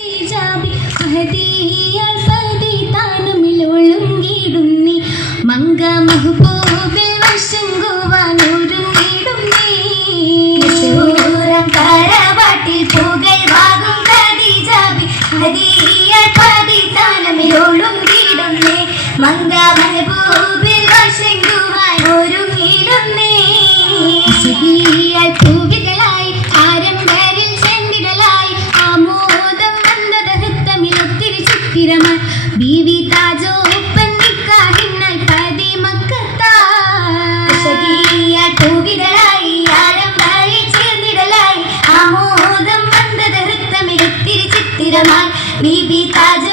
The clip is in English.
जाबी कहती है মার বিবি তাজ